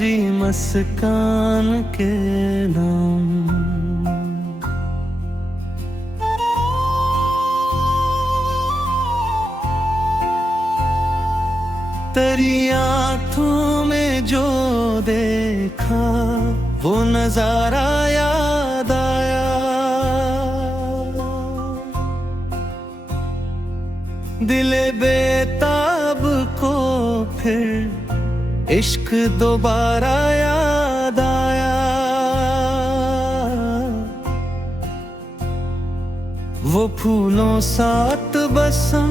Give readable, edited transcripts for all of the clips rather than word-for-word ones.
तेरी मुस्कान के नाम। तेरी आँखों में जो देखा वो नजारा याद आया। दिले बेताब को फिर इश्क दोबारा याद आया। वो फूलों साथ बसम,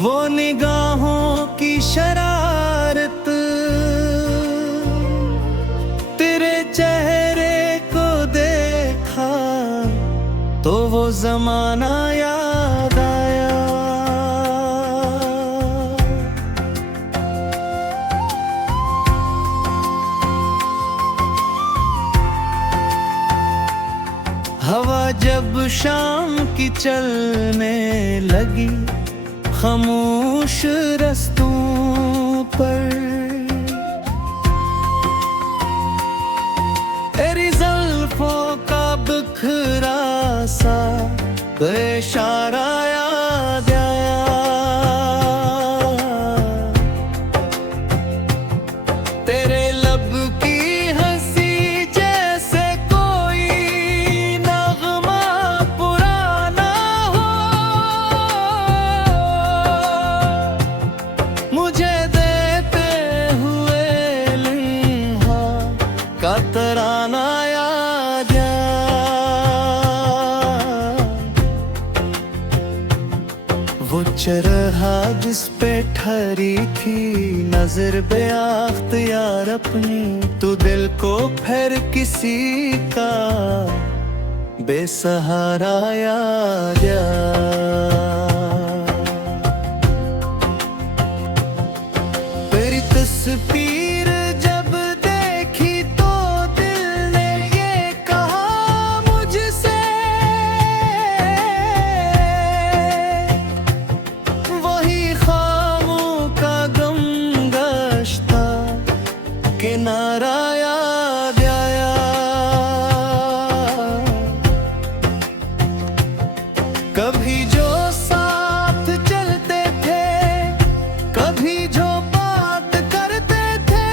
वो निगाहों की शरारत, तेरे चेहरे को देखा तो वो जमाना याद आया। हवा जब शाम की चलने लगी खामोश रास्तों पर, तेरी जुल्फों का बिखरा सा इशारा याद आया। तेरे लब की हंसी जैसे कोई नगमा पुराना हो, मुझे देते हुए लम्हा का तराना याद आया। वो चरहा जिस पे ठहरी थी नजर बेअख्तियार अपनी, तू दिल को फिर किसी का बेसहारा याद आया। तेरी तस्वीर जब देखी तो दिल ने ये कहा मुझसे, वही खामों का गम गश्ता किनारा याद आया। कभी जो साथ चलते थे, कभी जो बात करते थे,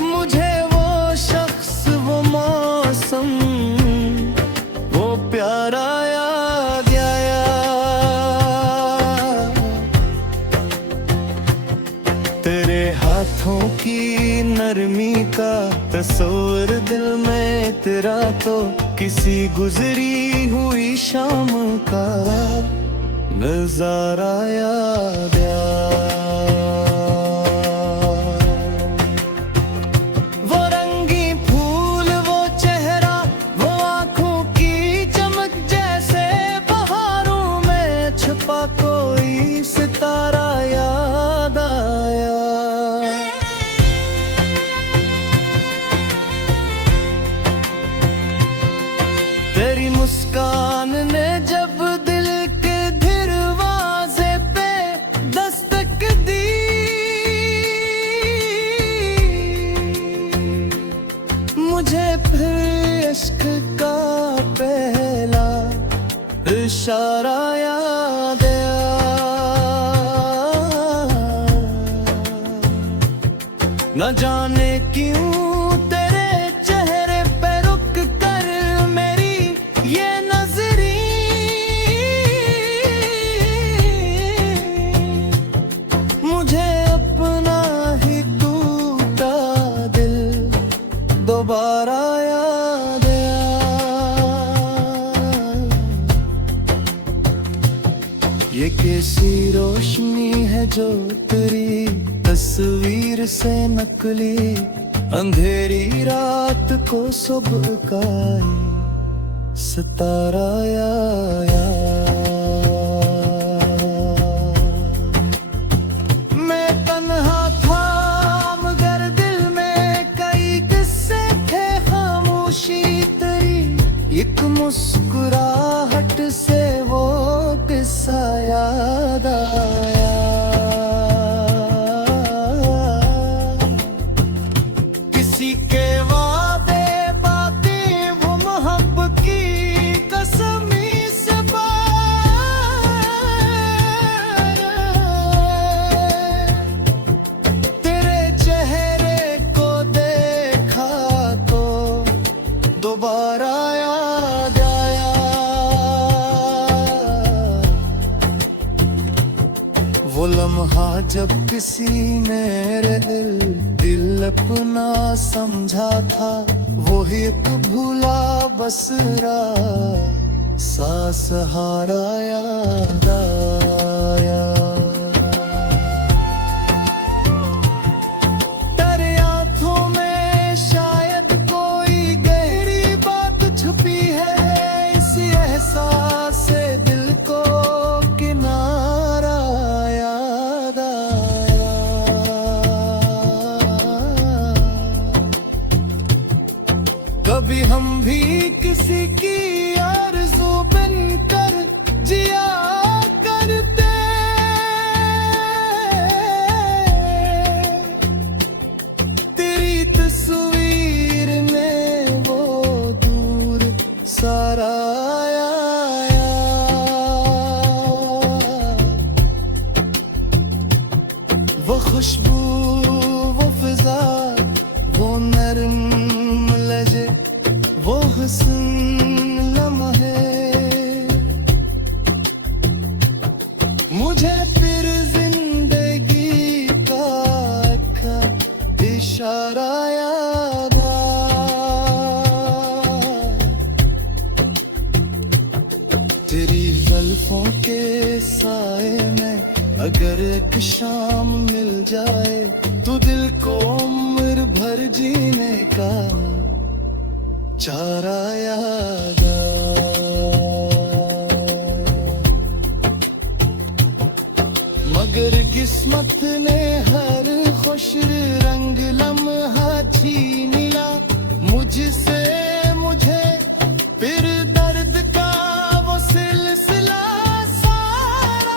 मुझे वो शख्स, वो मौसम, वो प्यारा याद आया। तेरे हाथों की नरमी का तस्वीर दिल में तेरा तो किसी गुजरी हुई शाम का नजारा याद आया। वो रंगी फूल, वो चेहरा, वो आँखों की चमक जैसे बहारों में छुपा कोई सितारा याद आया। तेरी मुस्कान ने जब दिल के दरवाजे पे दस्तक दी, मुझे फिर इश्क का पहला इशारा याद आया। न जाने क्यों तेरे चेहरे पे रुक कर मेरी ये नजरी, मुझे अपना ही टूटा दिल दोबारा याद आया। ये कैसी रोशनी है जो तेरी तस्वीर से नकली, अंधेरी रात को सुबह का सितारा आया। मैं तन्हा था मगर दिल में कई किस्से थे, खामोशी तेरी एक मुस्कुराहट से वो किस्सा याद आया। वो लम्हा जब किसी ने मेरे दिल अपना समझा था, वो ही एक भूला बसरा सा सहारा याद आया। तेरे आंखों में शायद कोई गहरी बात छुपी है, इसी एहसास से दिल को किनारा याद आया। कभी हम भी किसी की आरज़ू बनकर जिया करते, तेरी तस्वीर में वो दूर सारा आया। वो खुशबू, वो फिजा, वो नरम लहजे, वो हुस्न लम्हे मुझे फिर जिंदगी का इशारा याद आया। तेरी जुल्फों के साए में अगर एक शाम मिल जाए, तो दिल को उम्र भर जीने का चारा याद आया। मगर किस्मत ने हर खुश रंग लम्हा छीन लिया मुझसे, मुझे फिर दर्द का वो सिलसिला सारा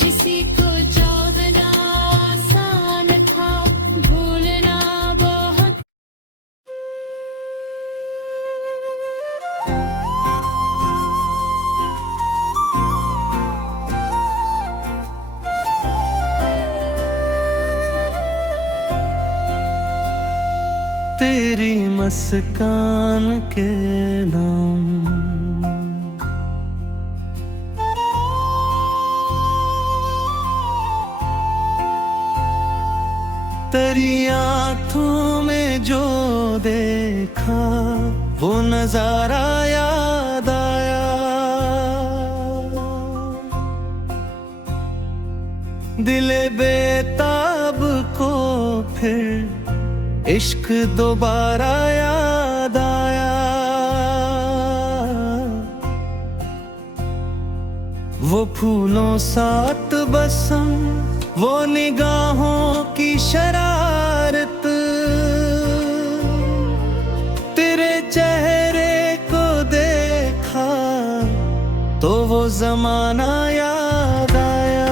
किसी को जोड़ना आसान था, भूलना बहुत। तेरी मुस्कान के नाम तेरी आँखों में जो देखा, वो नजारा याद आया। दिले बेताब को फिर इश्क दोबारा याद आया। वो फूलों साथ बसम, वो निगाहों की शरारत, तेरे चेहरे को देखा तो वो जमाना याद आया।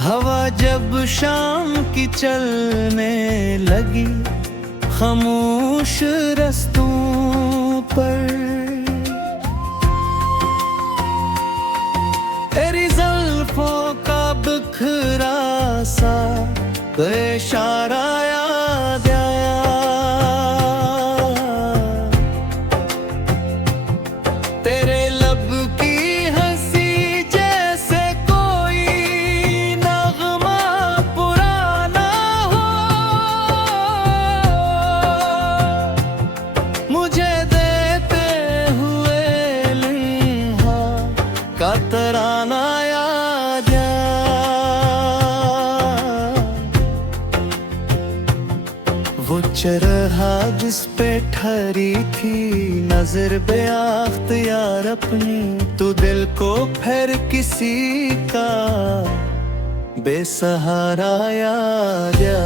हवा जब शाम की चलने लगी, खामोश रस्तों पर तेरी जुल्फों का बिखरा सा इशारा याद आया। तेरे लब की हंसी जैसे कोई नगमा पुराना हो, मुझे देते हुए लम्हा का तराना याद आया। वो चरहा जिस पे ठहरी थी नजर बेअख्तियार अपनी, तू दिल को फिर किसी का बेसहारा याद आया।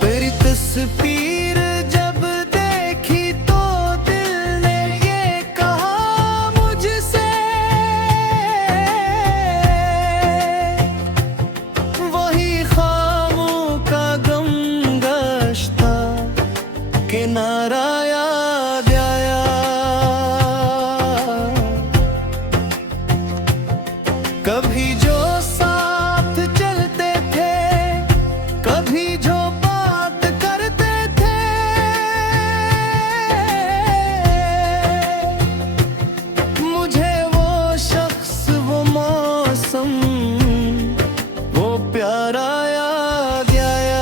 तेरी तस्वीर जब देखी तो दिल ने ये कहा मुझसे, वही खामों का गम गश्ता कि किनारा याद आया। कभी जो साथ चलते थे, कभी जो बात करते थे, मुझे वो शख्स, वो मौसम, वो प्यारा याद आया।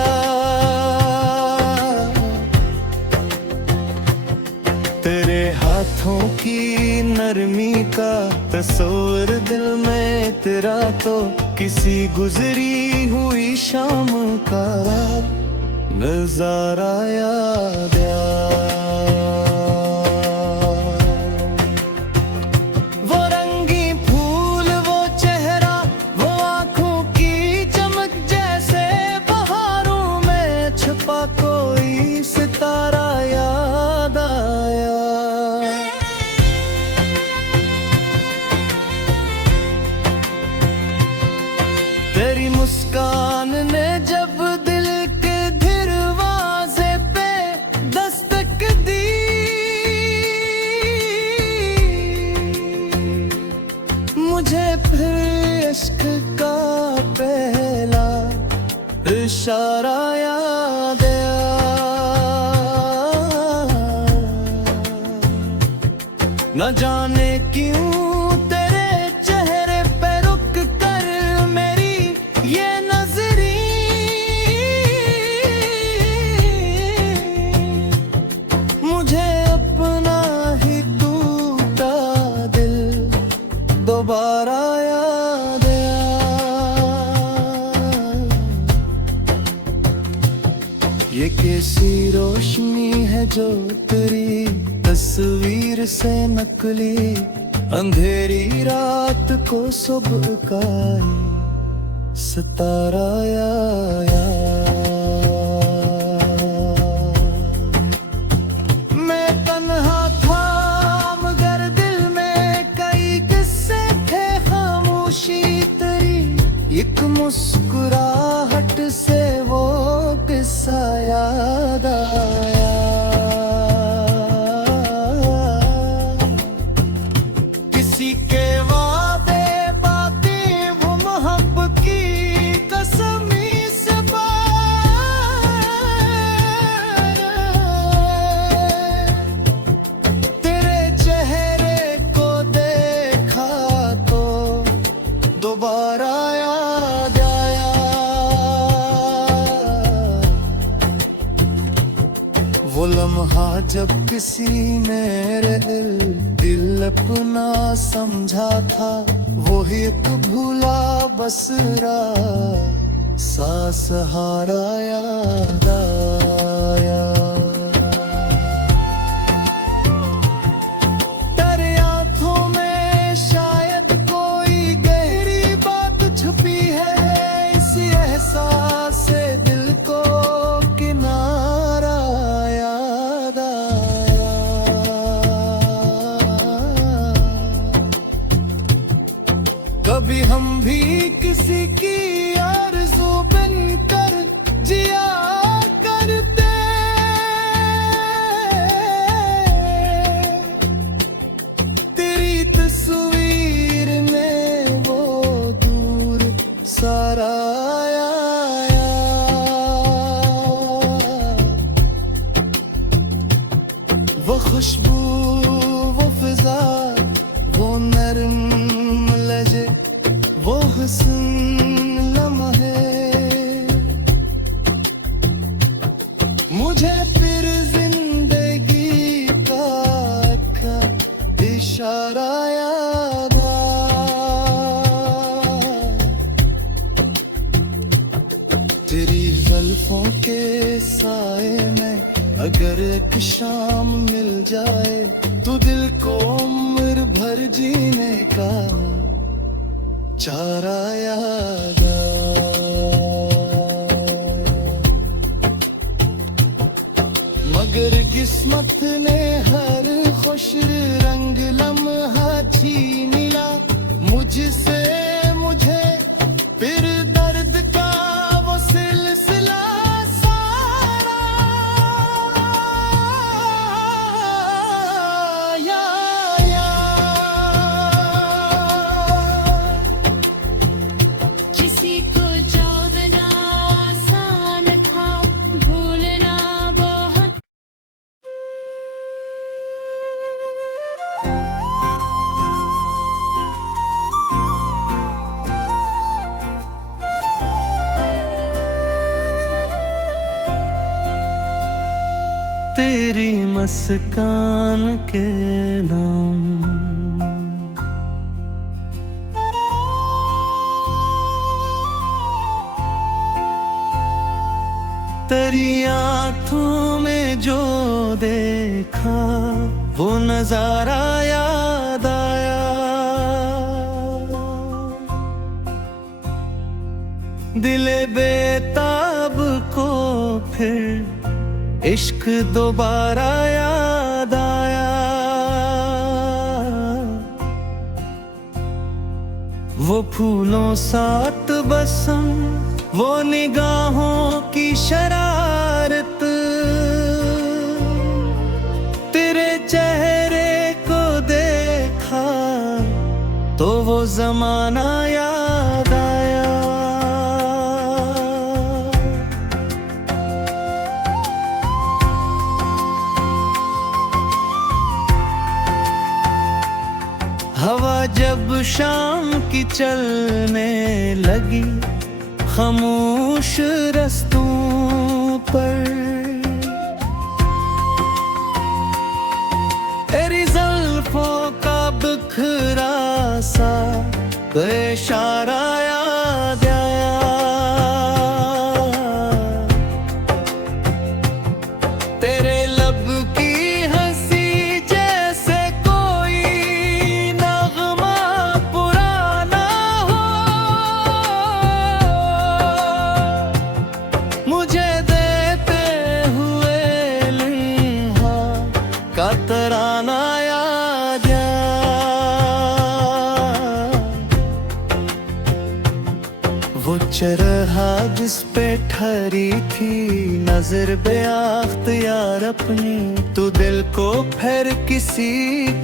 तेरे हाथों की नरमी का तस्वीर दिल में तेरा तो किसी गुजरी हुई शाम का नजारा याद आया। वो रंगी फूल, वो चेहरा, वो आंखों की चमक, जैसे बहारों में छुपा कोई सितारा याद आया। तेरी मुस्कान ने जब दिल के दरवाजे पे दस्तक दी, मुझे फिर इश्क का पहला इशारा याद आया। न जाने क्यों तेरे चेहरे पे रुक कर मेरी ये नजरी मुझे अपना ही टूटा दिल दोबारा याद आया। ये कैसी रोशनी है जो तेरी तस्वीर से नकली, अंधेरी रात को सुबह का सितारा आया। मैं तन्हा था मगर दिल में कई किस्से थे, खामोशी तेरी एक मुस्कुराहट से वो किस्सा याद आया। किसी के वादे बातें, वो मोहब्बत की कसमी से तेरे चेहरे को देखा तो दोबारा याद आया। वो लम्हा जब किसी ने मेरे दिल अपना समझा था, वो ही एक भूला बसरा सा सहारा याद आया। तेरे आंखों में शायद कोई गहरी बात छुपी है, इसी एहसास से दिल को किनारा याद आया। कभी हम भी किसी की आरज़ू बनकर जिया करते, तेरी तस्वीर में वो दूर सारा आया। वो खुशबू, वो फिजा, वो नरम लहजे, वो हुस्न लम्हे, मुझे फिर जिंदगी का इशारा याद आया। तेरी जुल्फों के साए में अगर एक शाम मिल जाए, तो दिल को उम्र भर जीने का चारा याद आया। मगर किस्मत ने हर खुश रंग लम्हा छीन लिया मुझसे, मुझे फिर दर्द का वो सिलसिला सारा तेरी मुस्कान के नाम। तेरी आँखों में जो देखा वो नजारा याद आया। दिले बेताब को फिर इश्क दोबारा याद आया। वो फूलों साथ बसम, वो निगाहों की शरारत, तेरे चेहरे को देखा तो वो जमाना याद आया। हवा जब शाम की चलने लगी खामोश रास्तों पर, तेरी ज़ुल्फ़ों का बिखरा सा इशारा याद आया। तेरे लब की हंसी जैसे कोई नगमा पुराना हो, मुझे देते हुए लम्हा का तराना याद आया। वो चरहा जिस पे ठहरी थी नजर बेअख्तियार अपनी, तू दिल को फिर किसी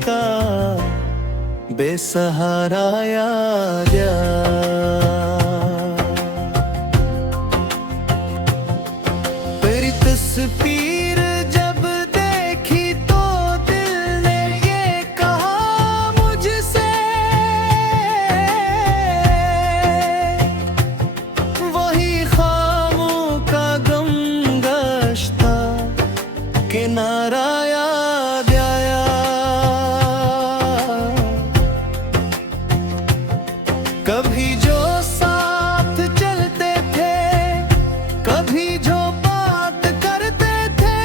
का बेसहारा याद आया। तेरी तस्वीर जब देखी तो दिल ने ये कहा मुझसे, वही ख्वाबों का गम गश्ता किनारा याद आया। कभी जो साथ चलते थे, कभी जो बात करते थे,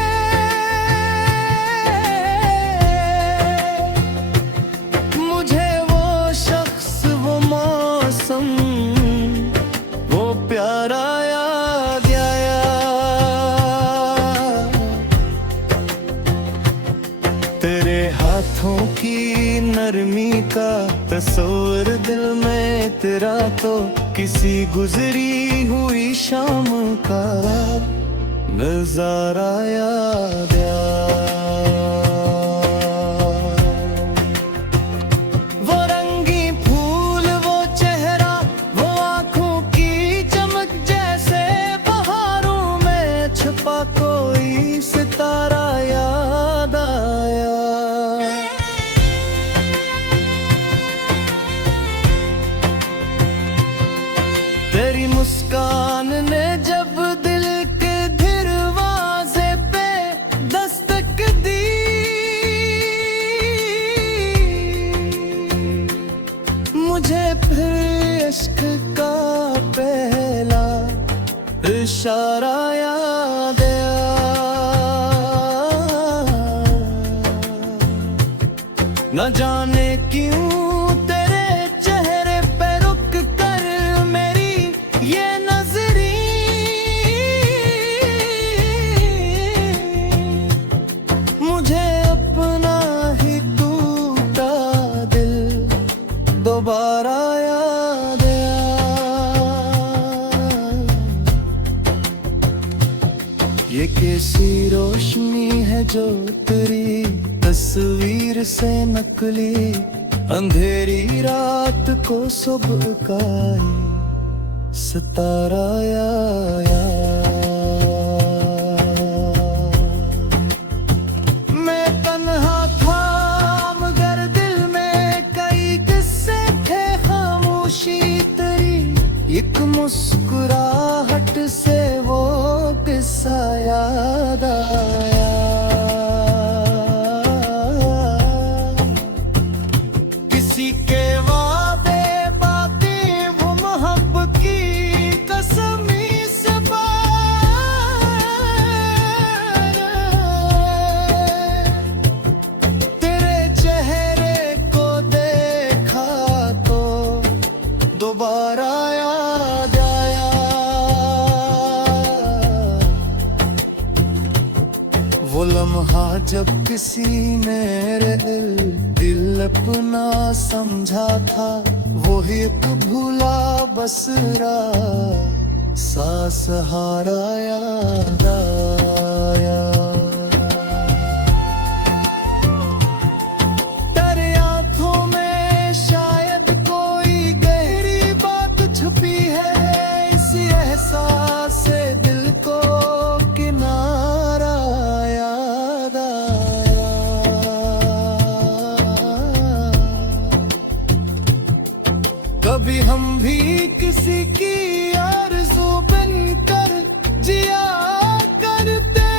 मुझे वो शख्स, वो मौसम, वो प्यारा याद आया। तेरे हाथों की नरमी का तस्वीर दिल में तेरा तो किसी गुजरी हुई शाम का नजारा याद आया। वो रंगी फूल, वो चेहरा, वो आँखों की चमक जैसे बहारों में छुपा कोई सितारा याद आया। तेरी मुस्कान ने जब दिल के दरवाजे पे दस्तक दी, मुझे फिर इश्क का पहला इशारा याद आया। न जाने क्यों तेरे चेहरे पे रुक कर मेरी ये नजरी, मुझे अपना ही टूटा दिल दोबारा याद आया। ये कैसी रोशनी है जो तेरी तस्वीर से नकली, अंधेरी रात को सुबह का सितारा आया। मैं तन्हा था मगर दिल में कई किस्से थे, खामोशी तेरी एक मुस्कुराहट से वो किस्सा याद आया। जब किसी ने दिल अपना समझा था, वही एक भूला बसरा सा सहारा याद आया। तेरे आंखों में शायद कोई गहरी बात छुपी है, इसी एहसास से दिल को किनारा याद आया। कभी हम भी किसी की आरज़ू बनकर जिया करते,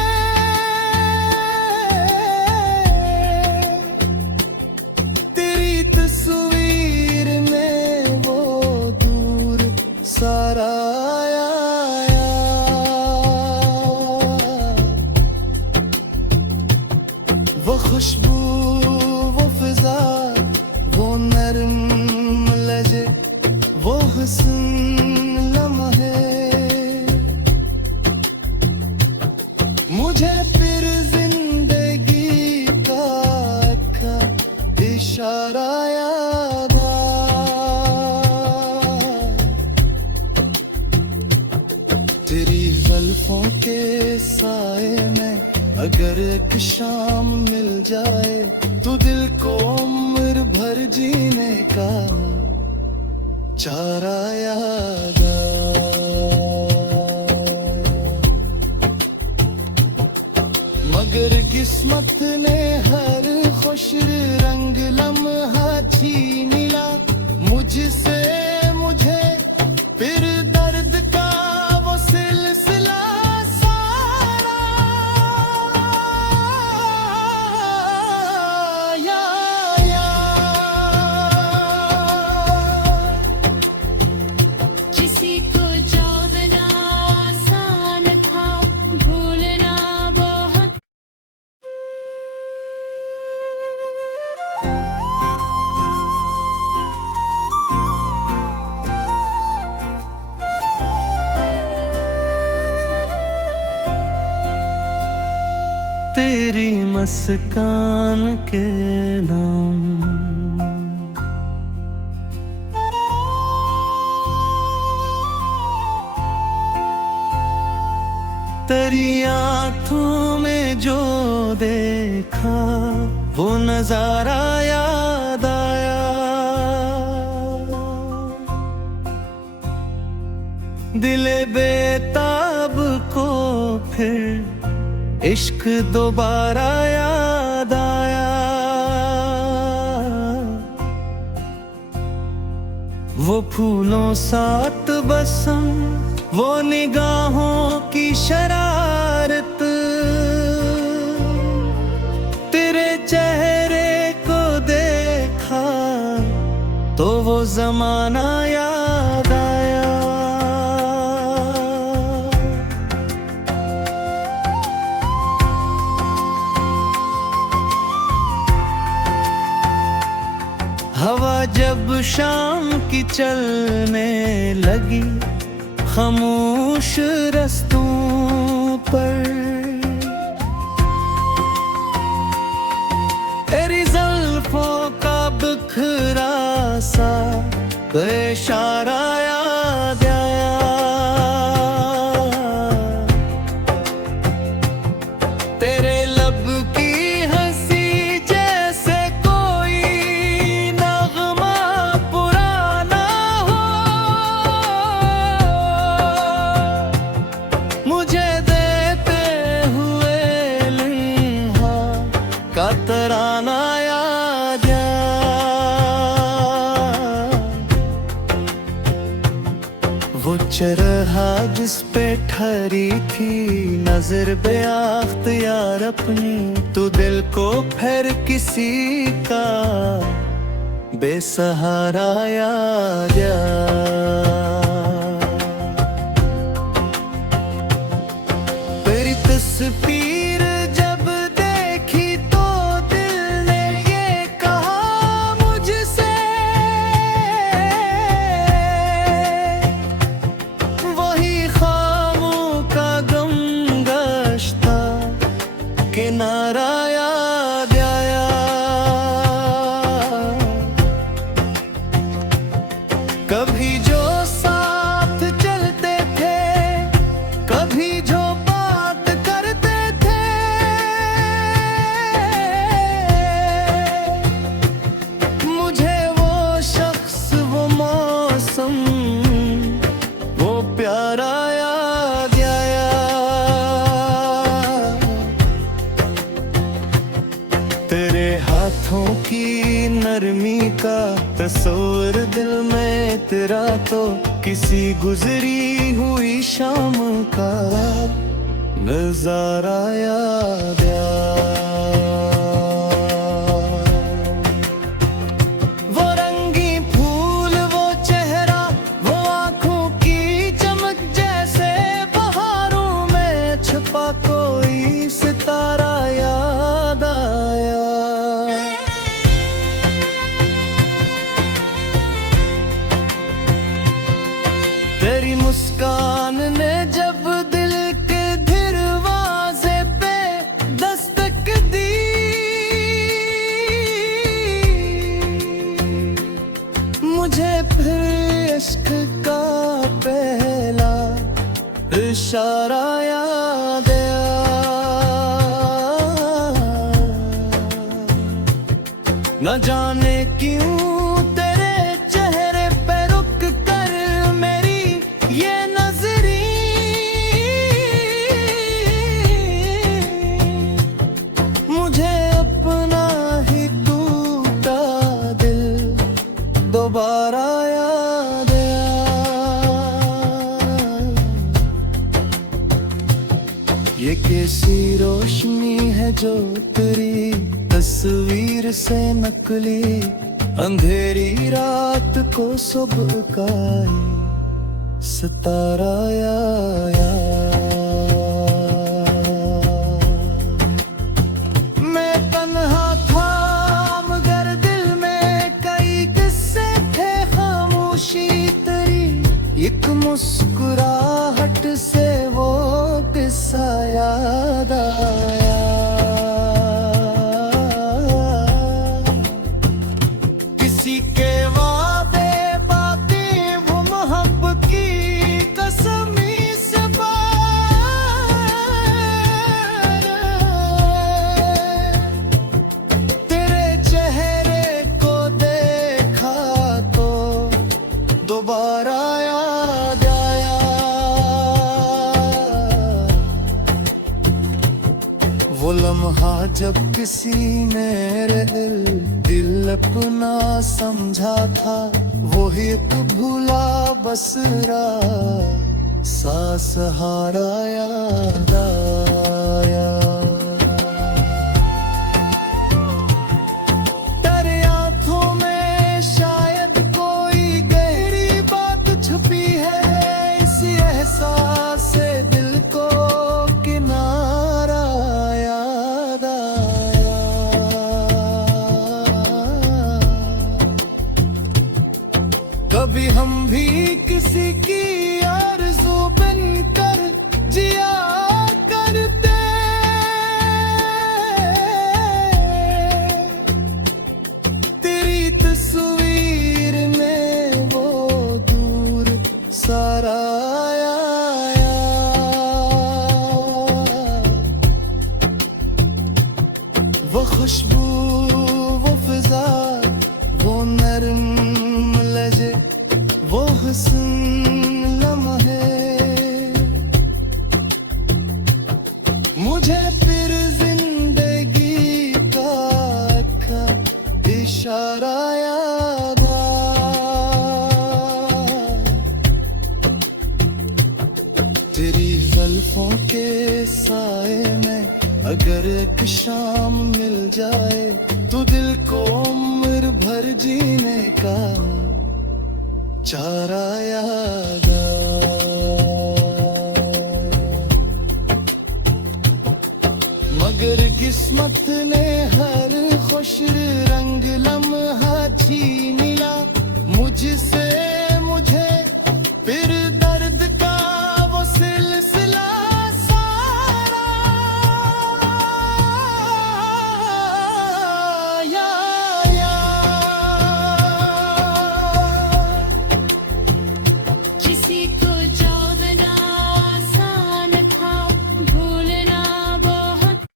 तेरी तस्वीर में वो दूर सारा आया। वो खुशबू, वो फिजा, वो नरम लहजे, वो हसन लम्हे, मुझे फिर जिंदगी का अच्छा इशारा याद आया। तेरी जुल्फों के साए में अगर एक शाम मिल जाए, तो दिल को उम्र भर जीने का चारा याद आया। मगर किस्मत ने हर खुश रंग लम्हा छीन लिया मुझसे, मुझे फिर दर्द का वो सिलसिला सारा किसी को चाहना आसान था, भूलना बहुत। तेरी मुस्कान के नाम तेरी आंखों में जो देखा, वो नजारा याद आया। दिले बेताब को फिर इश्क दोबारा याद आया। वो फूलों साथ बसम, वो निगाहों की शरारत, तेरे चेहरे को देखा तो वो जमाना याद आया। हवा जब शाम की चलने लगी, खामोश रस्तों पर, तेरी जुल्फों का बिखरा सा इशारा याद आया। तेरे लब की हंसी जैसे कोई नगमा पुराना हो, मुझे देते हुए लम्हा का तराना याद आया। वो चरहा जिस पे ठहरी थी नजर बेअख्तियार अपनी, तू दिल को फिर किसी का बेसहारा याद आया। तेरी तस्वीर जब देखी तो दिल ने ये कहा मुझसे, वही खामों का गम गश्ता किनारा। तेरे हाथों की नरमी का तस्वीर दिल में तेरा तो किसी गुजरी हुई शाम का नजारा याद वो रंगी फूल वो चेहरा वो आंखों की चमक जैसे बहारों में छुपा कोई सितारा याद आया तेरी मुस्कान ने जब दिल के दरवाजे पे दस्तक दी मुझे फिर इश्क का पहला इशारा याद आया न जाने क्यों तेरे चेहरे पे रुक कर मेरी ये नजरी मुझे अपना ही टूटा दिल दोबारा याद आया ये कैसी रोशनी है जो तेरी तस्वीर से नकली अंधेरी रात को सुबह का सितारा आया मैं तन्हा था मगर दिल में कई किस्से थे खामोशी तेरी एक मुस्कुराहट से वो किस्सा याद आया किसी के वादे बातें वो मोहब्बत की कसमी से तेरे चेहरे को देखा तो दोबारा याद आया वो लम्हा जब किसी ने मेरे दिल अपना समझा था वो ही एक भूला बसरा सा सहारा याद आया तेरे आंखों में शायद कोई गहरी बात छुपी है इसी एहसास से दिल को किनारा याद आया कभी हम भी किसी की आरज़ू बनकर जिया करते तेरी तस्वीर में वो दूर सारा आया वो खुशबू वो फिजा वो नरम लहजे वो हसन लम्हे मुझे फिर जिंदगी का इशारा याद आया तेरी जुल्फों के साए में अगर एक शाम मिल जाए तो दिल को उम्र भर जीने का चारा याद मगर किस्मत ने हर खुश रंग लम्हा छीन लिया मुझसे मुझे फिर दर्द का वो सिलसिला सारा किसी को चाहना आसान था भूलना बहुत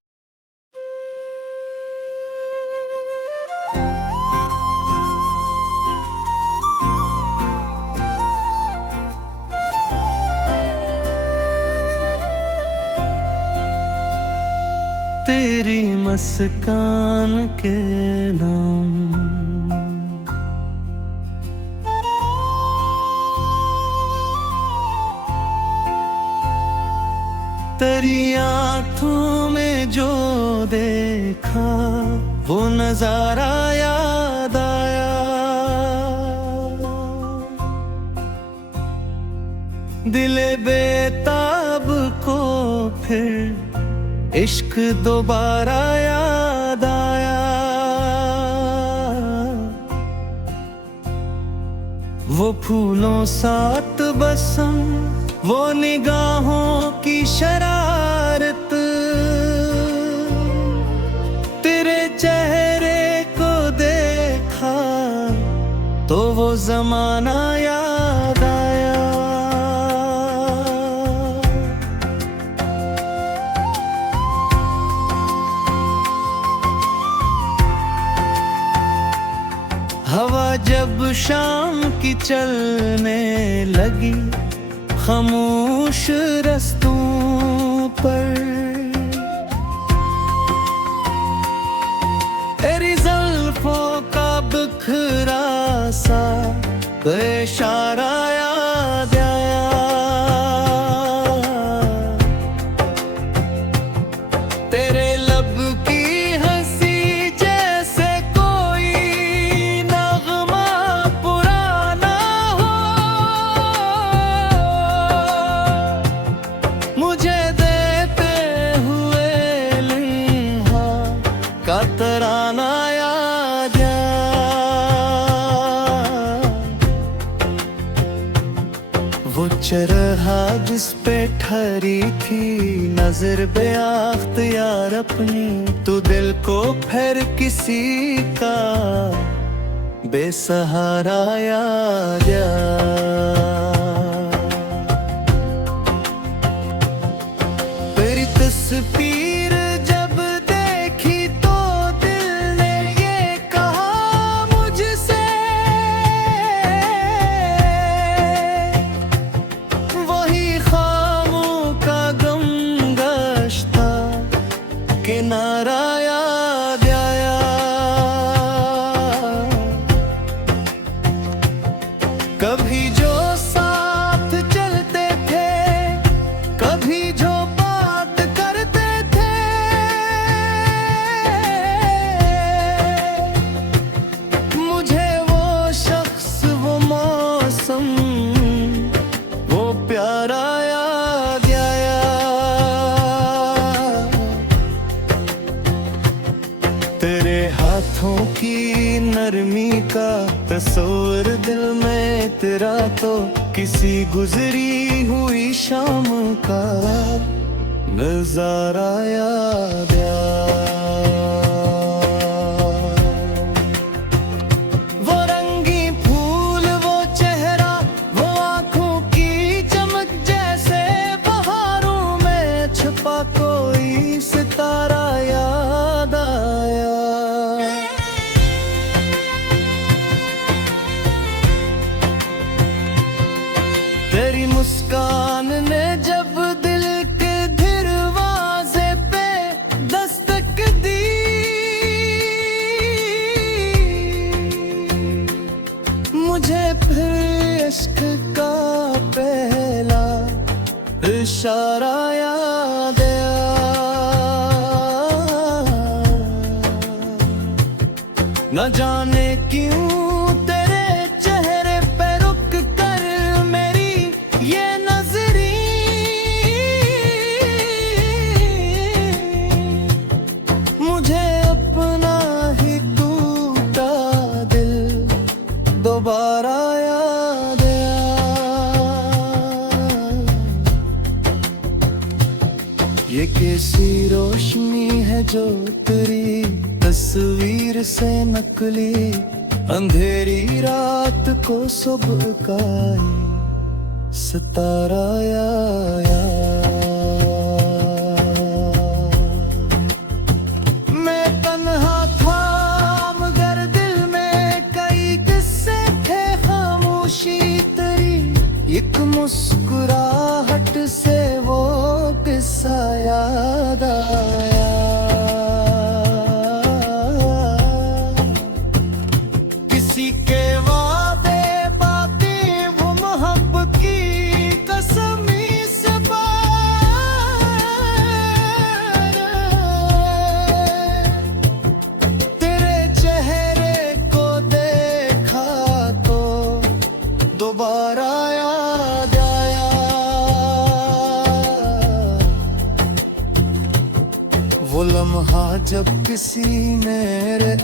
मस्कान के नाम। तेरी आँखों में जो देखा वो नजारा याद आया। दिले बेताब को फिर इश्क दोबारा याद आया। वो फूलों साथ बसम, वो निगाहों की शरारत, तेरे चेहरे को देखा तो वो जमाना याद आया। हवा जब शाम की चलने लगी खामोश रस्तों पर, तेरी जुल्फों का बिखरा सा इशारा याद आया। तेरे लब की हंसी जैसे कोई नगमा पुराना हो, मुझे देते हुए लम्हा का तराना याद आया। वो चरहा जिस पे ठहरी थी नजर बेअख्तियार अपनी, तू दिल को फिर किसी का बेसहारा याद आया। तेरी तस्वीर जब देखी तो दिल ने ये कहा मुझसे, वही खामों का गमगश्ता किनारा याद आया। कभी जो साथ चलते थे, कभी जो बात करते थे, मुझे वो शख्स, वो मौसम, वो प्यारा याद आया। तेरे हाथों की नरमी का तस्वीर दिल में तेरा तो किसी गुजरी हुई शाम का नजारा याद आया। वो रंगी फूल, वो चेहरा, वो आंखों की चमक जैसे बहारों में छुपा कोई सितारा याद आया। तेरी मुस्कान ने जब दिल के दरवाजे पे दस्तक दी, मुझे फिर इश्क का पहला इशारा याद आया। न जाने क्यों तेरे चेहरे पे रुक कर मेरी ये नजरी, मुझे अपना ही टूटा दिल दोबारा याद आया। ये कैसी रोशनी है जो तेरी तस्वीर से नकली, अंधेरी रात को सुबह का सितारा आया। मैं तन्हा था मगर दिल में कई किस्से थे, खामोशी तेरी एक मुस्कुराहट से वो किस्सा याद आया। जब किसी ने मेरे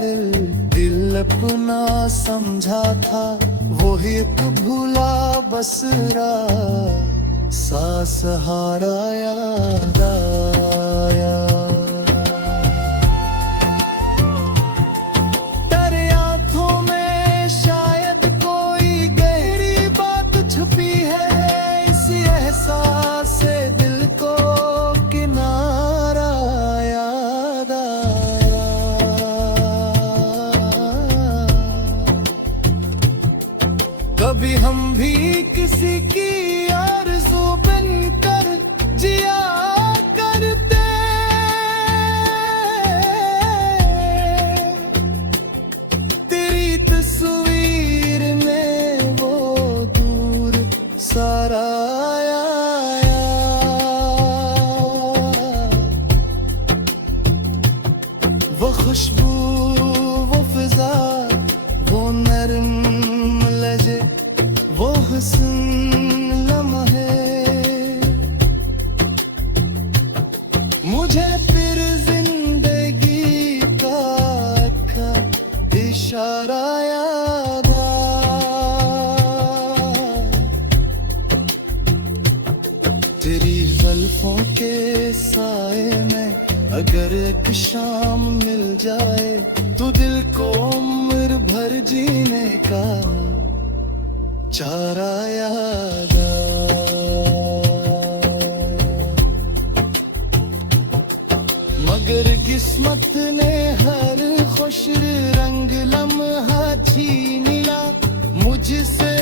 दिल अपना समझा था, वो ही एक भूला बसरा सा सहारा याद आया। तेरे आंखों में शायद कोई गहरी बात छुपी है, इसी एहसास से दिल को किनारा याद आया। कभी हम भी किसी की आरज़ू बनकर जिया करते, तेरी तस्वीर में वो दूर सारा आया। वो खुशबू, वो फिजा, वो नरम लहजे, वो हुस्न लम्हे, मुझे फिर जिंदगी का अच्छा इशारा याद आया। तेरी जुल्फों के साए में अगर एक शाम मिल जाए, तो दिल को उम्र भर जीने का चारा याद आया। मगर किस्मत ने हर खुश रंग लम्हा छीन लिया मुझसे।